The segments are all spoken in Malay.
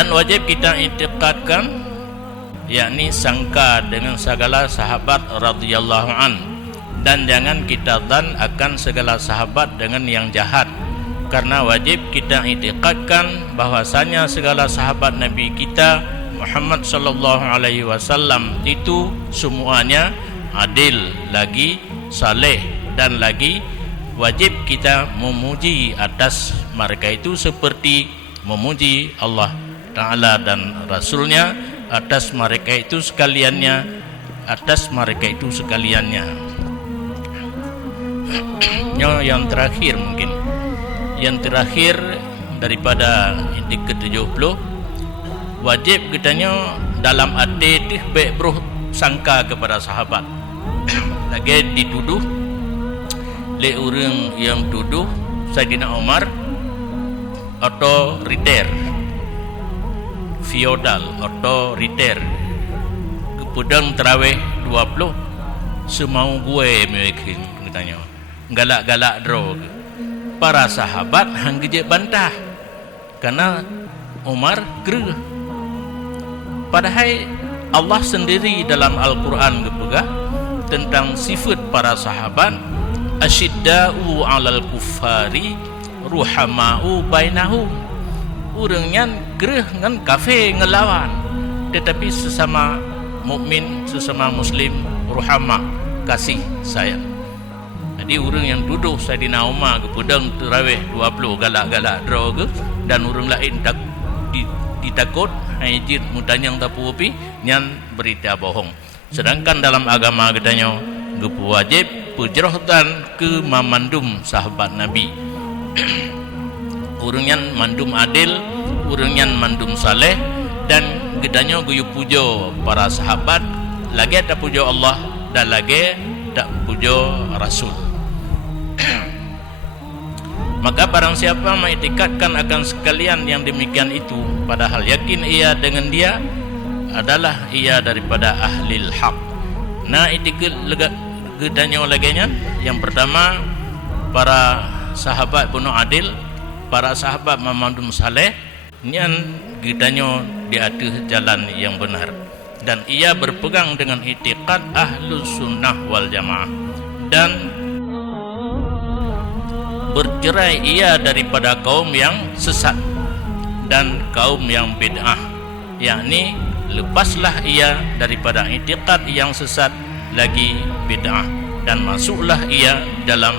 Dan wajib kita i'tiqadkan, yakni sangka dengan segala sahabat radhiyallahu an, dan jangan kita dzan akan segala sahabat dengan yang jahat, karena wajib kita i'tiqadkan bahwasanya segala sahabat Nabi kita Muhammad sallallahu alaihi wasallam itu semuanya adil, lagi saleh, dan lagi wajib kita memuji atas mereka itu seperti memuji Allah Ta'ala dan Rasulnya atas mereka itu sekaliannya, Yang terakhir mungkin, yang terakhir daripada inti ke-70, wajib kitanya dalam hati baik bro sangka kepada sahabat. Lagi dituduh le orang yang tuduh Sayyidina Umar otoriter, feodal, otoriter, kemudian terawih 20 semau gue mungkin katanya galak-galak draw. Para sahabat hang gejek bantah karena Umar gerah. Padahal Allah sendiri dalam Al-Quran gepegah tentang sifat para sahabat, asyidda'u 'alal kuffari ruhama'u bainahum. Urangnya gerah ngan kafir ngelawan, tetapi sesama mukmin, sesama muslim ruhama, kasih sayang. Jadi orang yang duduk Sayyidina Umar ke pedang terawih 20 galak-galak draw ke, dan orang lain ditakut hajir mutanyang tapu api nyan berita bohong. Sedangkan dalam agama katanya gepu wajib pejrohtan ke memandum sahabat Nabi. Orang yang mandum adil, orang yang mandum saleh, dan gedanya guyu puja para sahabat, lagi tak puja Allah dan lagi tak puja Rasul. Maka barang siapa mengiktikadkan akan sekalian yang demikian itu, padahal yakin ia dengan dia adalah ia daripada ahlil haq. Nah, itikad gedanya laginya, yang pertama para sahabat bunuh adil, para sahabat memandum saleh, yang gedanya di atas jalan yang benar, dan ia berpegang dengan itikad ahlus sunnah wal jamaah, dan bercerai ia daripada kaum yang sesat dan kaum yang bid'ah, yakni lepaslah ia daripada itikad yang sesat lagi bid'ah, dan masuklah ia dalam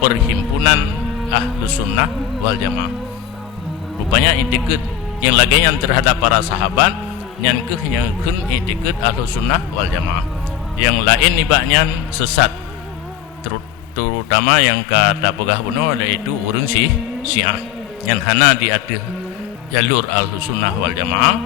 perhimpunan ahlus sunnah wal jamaah. Rupanya itikad yang lagi yang terhadap para sahabat yang kun itikad ahlus sunnah wal jamaah, yang lain ibaknya sesat, terutama yang kata pegah bunuh iaitu urang Syiah yang hana di atas jalur ahlus sunnah wal jamaah.